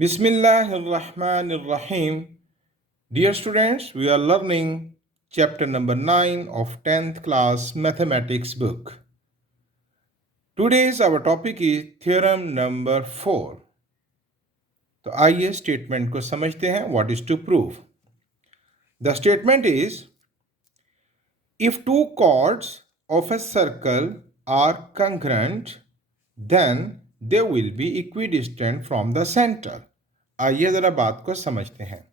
Bismillahirrahmanirrahim. Dear students, we are learning chapter number 9 of 10th class mathematics book. Today's our topic is theorem number 4. तो आइए statement को समझते हैं. What is to prove? The statement is, if two chords of a circle are congruent, then they will be equidistant from the center. आइए जरा बात को समझते हैं.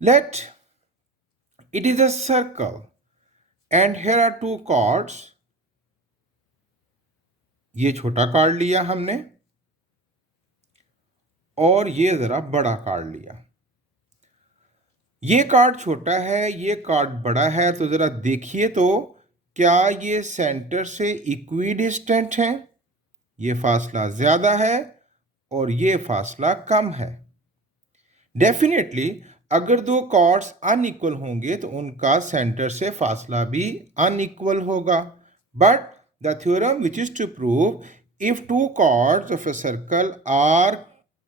Let it is a circle and here are two chords. ये छोटा card लिया हमने और ये जरा बड़ा कार्ड लिया. ये कार्ड छोटा है, ये कार्ड बड़ा है, तो जरा देखिए तो क्या ये सेंटर से इक्विडिस्टेंट हैं? ये फासला ज्यादा है और ये फासला कम है. डेफिनेटली अगर दो कॉर्ड्स अनइक्वल होंगे तो उनका सेंटर से फासला भी अनइक्वल होगा. But the theorem which is to prove, if two chords of a circle are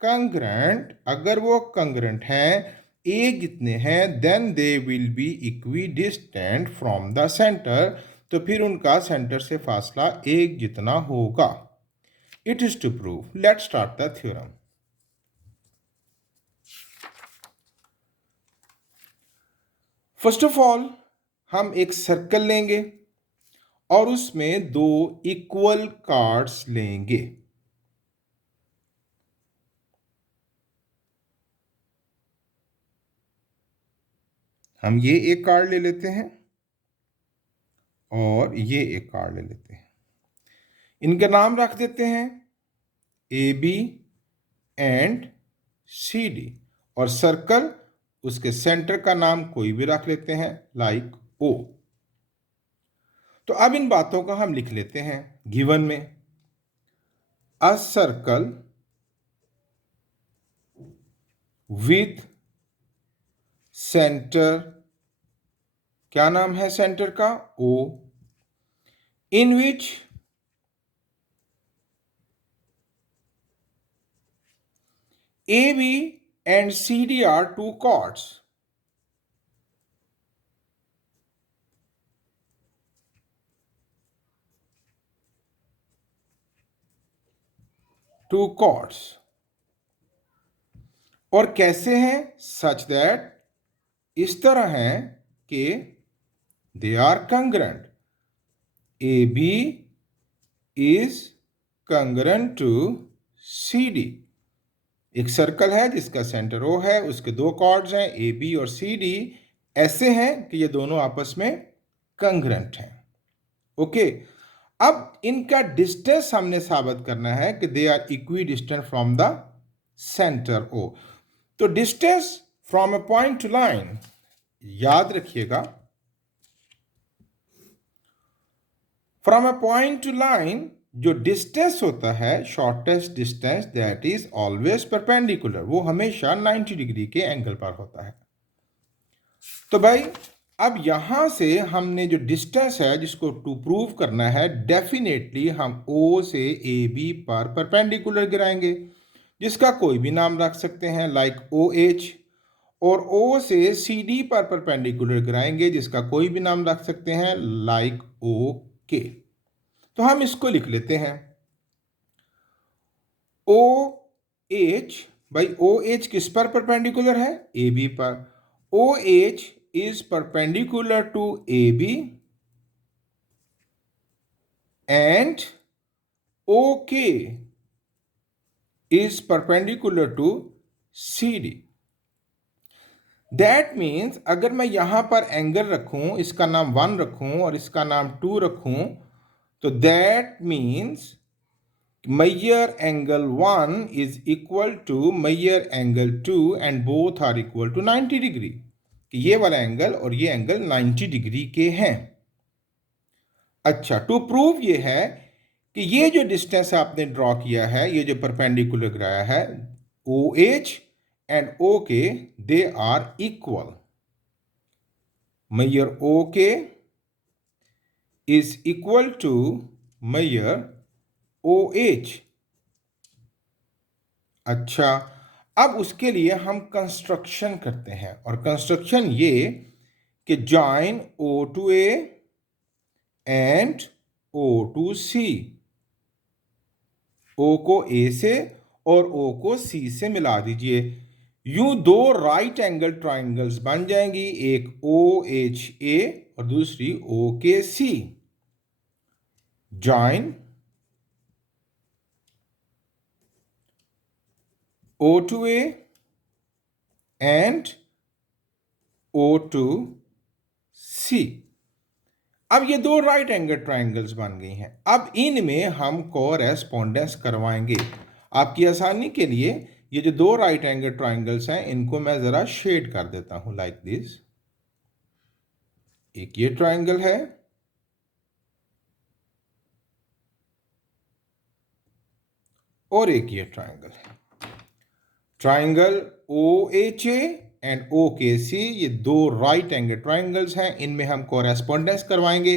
congruent, अगर वो कंग्रेंट हैं, एक जितने हैं, then they will be equidistant from the centre, तो फिर उनका सेंटर से फासला एक जितना होगा. It is to prove. Let's start the theorem. First of all हम एक सर्कल लेंगे और उसमें दो इक्वल कार्ड्स लेंगे. हम ये एक कार्ड ले लेते हैं और ये एक कार्ड ले लेते हैं. इनका नाम रख देते हैं A B and C D, और सर्कल उसके सेंटर का नाम कोई भी रख लेते हैं, लाइक ओ. तो अब इन बातों को हम लिख लेते हैं गिवन में. अ सर्कल विथ सेंटर, क्या नाम है सेंटर का? O. In which A B and C D are two chords. Two chords. और कैसे हैं? सच दैट, इस तरह हैं कि they are congruent. A B is congruent to C D. एक सर्कल है जिसका सेंटर ओ है, उसके दो कॉर्ड्स हैं ए बी और सी डी, ऐसे हैं कि ये दोनों आपस में कंग्रेंट हैं. ओके. अब इनका डिस्टेंस हमने साबित करना है कि they are equidistant from the centre O. तो distance from a point to line, याद रखिएगा, from a point to line जो डिस्टेंस होता है, shortest distance, that is always perpendicular. वो हमेशा 90 डिग्री के एंगल पर होता है. तो भाई अब यहां से हमने जो डिस्टेंस है जिसको टू प्रूव करना है, डेफिनेटली हम ओ से ए बी पर परपेंडिकुलर गिराएंगे, जिसका कोई भी नाम रख सकते हैं, लाइक ओ एच. और ओ से सी डी पर परपेंडिकुलर गिराएंगे, जिसका कोई भी नाम रख सकते हैं, लाइक ओ के. तो हम इसको लिख लेते हैं ओ एच. भाई ओ एच किस पर परपेंडिकुलर है? ए बी पर. O H is perpendicular to A B and O K is perpendicular to C D. That means अगर मैं यहां पर एंगल रखूं, इसका नाम 1 रखूं और इसका नाम 2 रखूं, तो that means measure angle 1 is equal to measure angle 2 and both are equal to 90 degree. कि ये वाला एंगल और ये एंगल 90 डिग्री के हैं. अच्छा, टू प्रूव ये है कि ये जो डिस्टेंस आपने ड्रॉ किया है, ये जो परपेंडिकुलर गिराया है, O H and O K, they are equal. measure O K is equal to measure O H. अच्छा, अब उसके लिए हम कंस्ट्रक्शन करते हैं और कंस्ट्रक्शन ये कि join O to A and O to C. O को ए से और ओ को सी से मिला दीजिए। यूं दो राइट एंगल ट्राइंगल्स बन जाएंगी, एक ओ एच ए और दूसरी O K C. Join O to A and O to C. अब ये दो राइट एंगल ट्राइंगल्स बन गई हैं। अब इनमें हम कोरेस्पोंडेंस करवाएंगे। आपकी आसानी के लिए ये जो दो राइट एंगल ट्राइंगल्स हैं इनको मैं ज़रा शेड कर देता हूं लाइक दिस। एक ये ट्राइंगल है और एक ये ट्राइंगल है। Triangle O H A and O K C, ये दो राइट एंगल ट्राइंगल्स हैं, इनमें हम कोरेस्पोंडेंस करवाएंगे।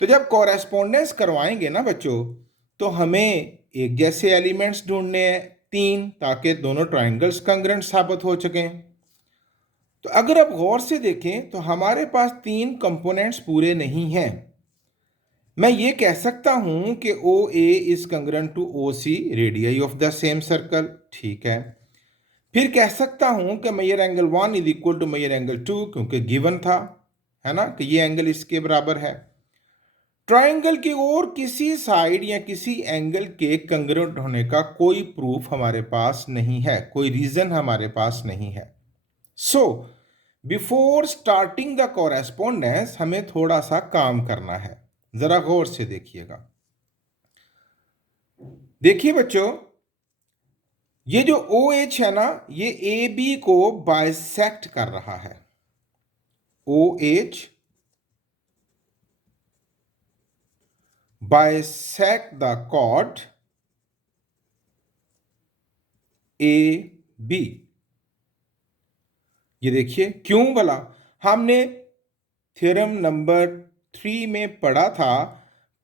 तो जब कोरेस्पोंडेंस करवाएंगे ना बच्चों, तो हमें एक जैसे एलिमेंट्स ढूंढने हैं तीन, ताकि दोनों ट्राइंगल्स कंग्रुएंट साबित हो सकें। तो अगर आप गौर से देखें तो हमारे पास तीन कंपोनेंट्स पूरे नहीं हैं। मैं ये कह सकता हूं कि O A is congruent to O C, radius of the same circle, ठीक है। फिर कह सकता हूं कि measure angle 1 is equal to measure angle 2, क्योंकि गिवन था, है ना, कि ये एंगल इसके बराबर है। ट्राइंगल के और किसी साइड या किसी एंगल के कंग्रुएंट होने का कोई प्रूफ हमारे पास नहीं है, कोई रीजन हमारे पास नहीं है। So before starting the correspondence हमें थोड़ा सा काम करना है। जरा गौर से देखिएगा। देखिए बच्चों, ये जो ओ एच है ना, ये ए बी को बाइसेक्ट कर रहा है। O H bisect the chord A B. ये देखिए, क्यों भला? हमने थ्योरम नंबर 3 में पढ़ा था,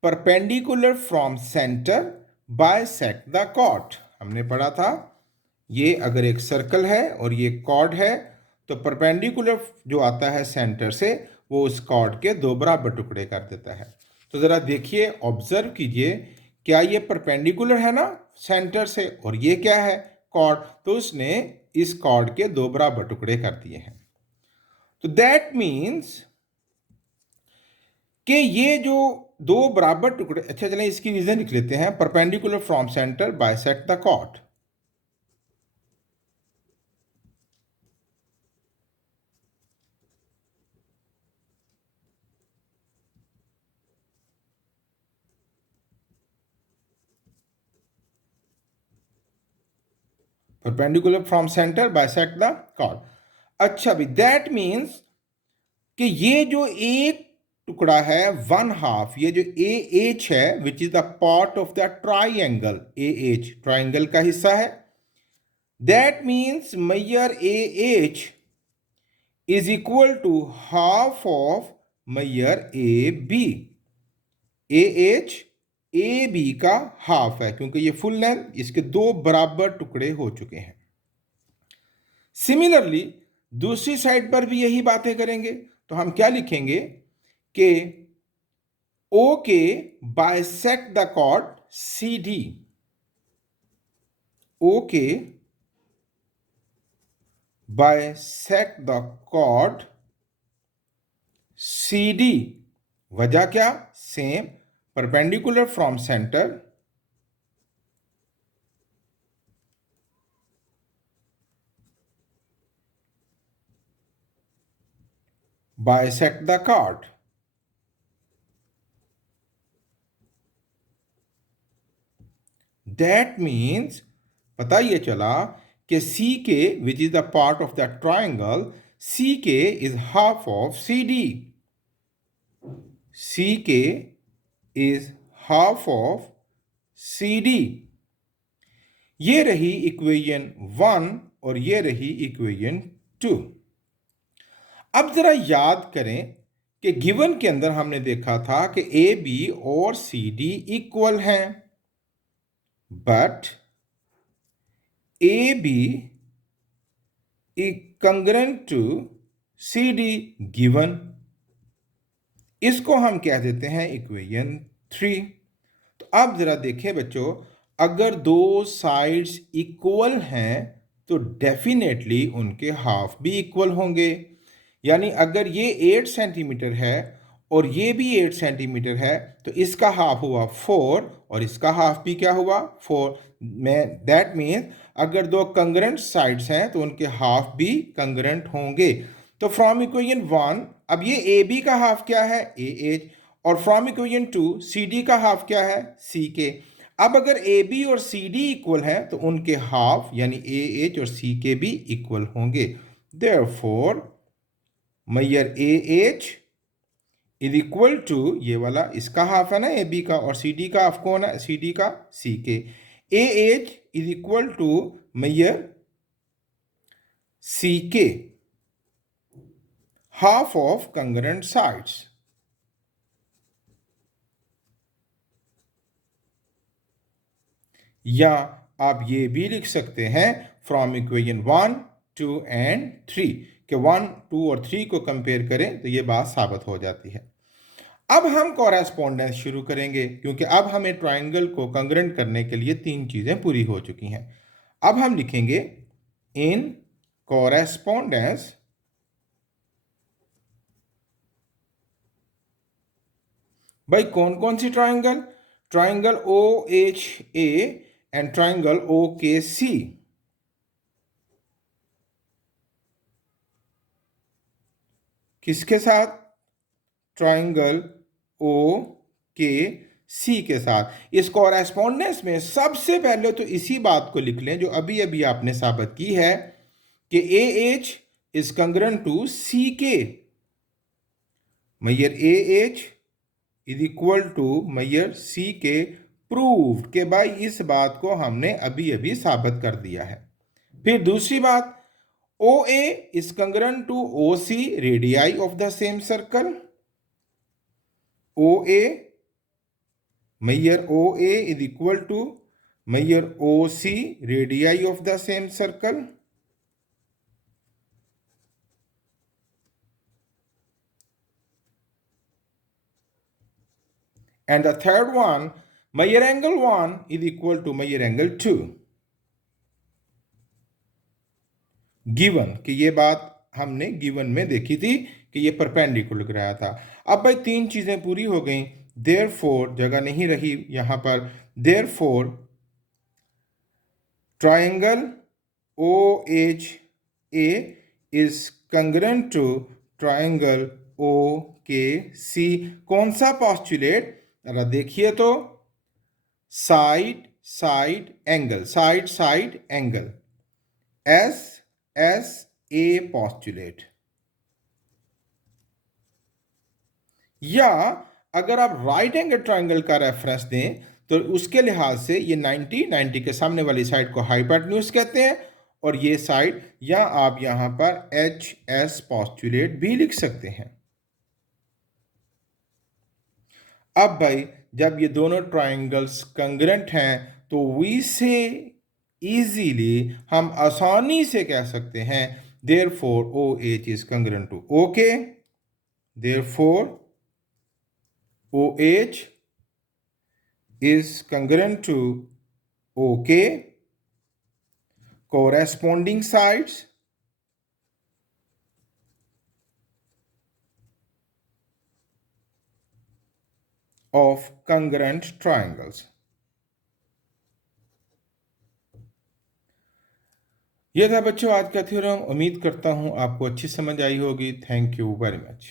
perpendicular from centre bisect the chord. हमने पढ़ा था ये अगर एक सर्कल है और ये कॉर्ड है, तो परपेंडिकुलर जो आता है सेंटर से वो उस कॉर्ड के दो बराबर टुकड़े कर देता है। तो ज़रा देखिए, ऑब्जर्व कीजिए, क्या ये परपेंडिकुलर है ना सेंटर से, और ये क्या है, कॉर्ड, तो उसने इस कॉर्ड के दो बराबर टुकड़े कर दिए हैं। तो दैट मीन्स कि ये जो दो बराबर टुकड़े, अच्छा चलें इसकी रीजन लिख लेते हैं, perpendicular from centre bisect the chord. Perpendicular from centre bisect the chord. अच्छा भी, दैट मीन्स कि ये जो एक टुकड़ा है वन हाफ, ये जो ए एच है which is the part of the triangle, A H triangle का हिस्सा है, that means measure A H is equal to half of measure A B. A H A B का half है, क्योंकि ये फुल लेंथ, इसके दो बराबर टुकड़े हो चुके हैं। सिमिलरली दूसरी साइड पर भी यही बातें करेंगे, तो हम क्या लिखेंगे कि O K bisect the chord C D. O K bisect the chord C D. वजह क्या? Same, perpendicular from centre bisect the chord. That means पता ये चला कि C K which is the part of the triangle, C K is half of C D. C K is half of C D. ये रही equation 1 और ये रही equation 2। अब जरा याद करें कि गिवन के अंदर हमने देखा था कि ए बी और सी डी इक्वल हैं, but AB congruent to CD given, इसको हम कह देते हैं इक्वेशन 3। तो अब जरा देखें बच्चों, अगर दो साइड्स इक्वल हैं तो डेफिनेटली उनके हाफ भी इक्वल होंगे। यानी अगर ये 8 सेंटीमीटर है और ये भी 8 सेंटीमीटर है तो इसका हाफ हुआ 4 और इसका हाफ भी क्या हुआ 4 में। दैट मीन्स अगर दो कंग्रेंट साइड्स हैं तो उनके हाफ भी कंग्रेंट होंगे। तो फ्रॉम इक्वेशन 1 अब ये ए बी का हाफ क्या है ए एच, और फ्रॉम इक्वेशन 2 सी डी का हाफ क्या है सी के। अब अगर ए बी और सी डी इक्वल है तो उनके हाफ यानी ए एच और सी के भी इक्वल होंगे। Therefore measure A H is equal to, ये वाला इसका हाफ है ना ए बी का, और सी डी का हाफ कौन है सी डी का C K. A H is equal to measure C K half of congruent sides. या आप ये भी लिख सकते हैं फ्रॉम इक्वेशन 1, 2 एंड 3 कि 1, 2 और 3 को कंपेयर करें तो ये बात साबित हो जाती है। अब हम कॉरेस्पॉन्डेंस शुरू करेंगे क्योंकि अब हमें ट्राइंगल को कंग्रेंट करने के लिए 3 चीजें पूरी हो चुकी हैं। अब हम लिखेंगे इन कॉरेस्पॉन्डेंस भाई कौन कौन सी triangle, triangle O H A and triangle O K C. किसके साथ, ट्राइंगल ओ के सी के साथ। इस कॉरेस्पॉन्डेंस में सबसे पहले तो इसी बात को लिख लें जो अभी अभी आपने साबित की है कि A H is congruent to C K. Measure A H is equal to measure C K, proved के भाई इस बात को हमने अभी अभी साबित कर दिया है। फिर दूसरी बात, O A is congruent to O C radii of the same circle. O A measure O A is equal to measure O C radii of the same circle. And the third one, measure angle 1 is equal to measure angle 2. Given कि ये बात हमने given में देखी थी कि ये perpendicular रहा था। अब भाई 3 चीजें पूरी हो गई, देयरफॉर जगह नहीं रही यहां पर, therefore triangle O H A is congruent to triangle O K C. कौन सा पॉस्टुलेट, जरा देखिए तो, side side angle, side side angle, S S A postulate. या अगर आप राइट एंगल ट्राइंगल का रेफरेंस दें तो उसके लिहाज से ये 90 के सामने वाली साइड को हाइपोटेन्यूज कहते हैं, और ये साइड, या आप यहां पर एच एस पॉस्टुलेट भी लिख सकते हैं। अब भाई जब ये दोनों ट्राइंगल्स कंग्रेंट हैं तो वी से इजीली हम आसानी से कह सकते हैं therefore O H is congruent to O K, therefore O H is congruent to O K, corresponding sides of congruent triangles। यह था बच्चों आज का थ्योरम। उम्मीद करता हूं आपको अच्छी समझ आई होगी। Thank you very much.